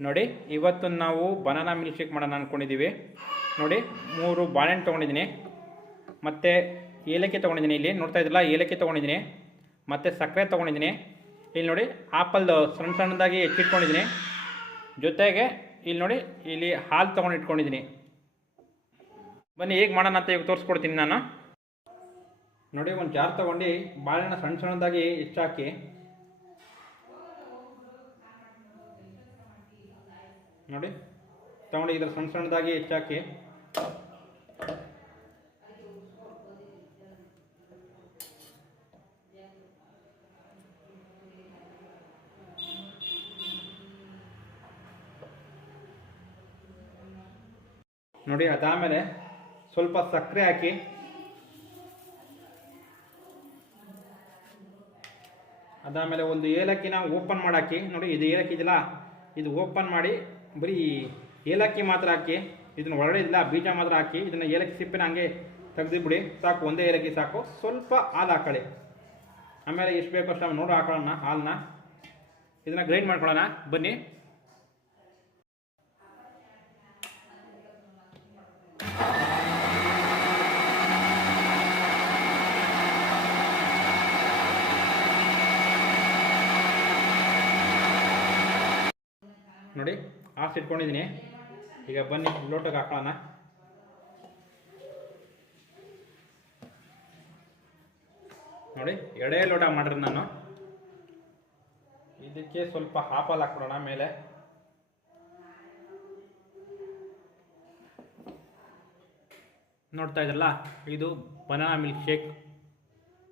ನೋಡಿ ಇವತ್ತು ನಾವು ಬನಾನಾ ಮಿಲ್ಕ್ ಶೇಕ್ ಮಾಡೋಣ ಅಂದ್ಕೊಂಡಿದ್ದೀವಿ. ನೋಡಿ 3 ಬಾಳೆಹಣ್ಣು ತೊಗೊಂಡಿದ್ದೀನಿ, ಮತ್ತು ಏಲಕ್ಕಿ ತೊಗೊಂಡಿದ್ದೀನಿ. ಇಲ್ಲಿ ನೋಡ್ತಾ ಇದ್ದಿಲ್ಲ, ಏಲಕ್ಕಿ ತೊಗೊಂಡಿದ್ದೀನಿ, ಮತ್ತು ಸಕ್ಕರೆ ತೊಗೊಂಡಿದ್ದೀನಿ. ಇಲ್ಲಿ ನೋಡಿ ಆಪಲ್ ಸಣ್ಣ ಸಣ್ಣದಾಗಿ ಹೆಚ್ಚಿಟ್ಕೊಂಡಿದ್ದೀನಿ. ಜೊತೆಗೆ ಇಲ್ಲಿ ನೋಡಿ ಇಲ್ಲಿ ಹಾಲು ತೊಗೊಂಡು ಇಟ್ಕೊಂಡಿದ್ದೀನಿ. ಬನ್ನಿ ಹೇಗೆ ಮಾಡೋಣ ಅಂತ ಈಗ ತೋರಿಸ್ಕೊಡ್ತೀನಿ ನಾನು. ನೋಡಿ ಒಂದು ಜಾರ್ ತೊಗೊಂಡು ಬಾಳೆಹಣ್ಣು ಸಣ್ಣ ಸಣ್ಣದಾಗಿ ಹೆಚ್ಚಾಕಿ, ನೋಡಿ ತೊಗೊಂಡು ಇದ್ರ ಸಣ್ಣ ಸಣ್ಣದಾಗಿ ಹೆಚ್ಚಾಕಿ ನೋಡಿ ಅದಾದಮೇಲೆ ಸ್ವಲ್ಪ ಸಕ್ಕರೆ ಹಾಕಿ, ಅದಾದಮೇಲೆ ಒಂದು ಏಲಕ್ಕಿನ ಓಪನ್ ಮಾಡಾಕಿ. ನೋಡಿ ಇದು ಏಲಕ್ಕಿ ಇದೆಯಲ್ಲ, ಇದು ಓಪನ್ ಮಾಡಿ ಬರೀ ಏಲಕ್ಕಿ ಮಾತ್ರ ಹಾಕಿ, ಇದನ್ನು ಒಳಗಡೆ ಇಲ್ಲ ಬೀಜ ಮಾತ್ರ ಹಾಕಿ, ಇದನ್ನು ಏಲಕ್ಕಿ ಸಿಪ್ಪಿನ ಹಂಗೆ ತೆಗೆದುಬಿಡಿ. ಸಾಕು, ಒಂದೇ ಏಲಕ್ಕಿ ಸಾಕು. ಸ್ವಲ್ಪ ಹಾಲು ಹಾಕೊಳ್ಳಿ, ಆಮೇಲೆ ಎಷ್ಟು ಬೇಕೋ ಅಷ್ಟು ನೋಡಿ ಹಾಕೊಳ್ಳೋಣ ಹಾಲನ್ನ. ಇದನ್ನು ಗ್ರೈಂಡ್ ಮಾಡ್ಕೊಳ್ಳೋಣ ಬನ್ನಿ. ನೋಡಿ ಇಟ್ಕೊಂಡಿದ್ದೀನಿ. ಈಗ ಬನ್ನಿ ಲೋಟಕ್ಕೆ ಹಾಕೋಣ. ನೋಡಿ ಎರಡೇ ಲೋಟ ಮಾಡ್ರಿ ನಾನು. ಇದಕ್ಕೆ ಸ್ವಲ್ಪ ಹಾಲ್ ಹಾಕ್ಬಿಡೋಣ ಮೇಲೆ. ನೋಡ್ತಾ ಇದ್ರಲ್ಲ, ಇದು ಬನಾನಾ ಮಿಲ್ಕ್ ಶೇಕ್.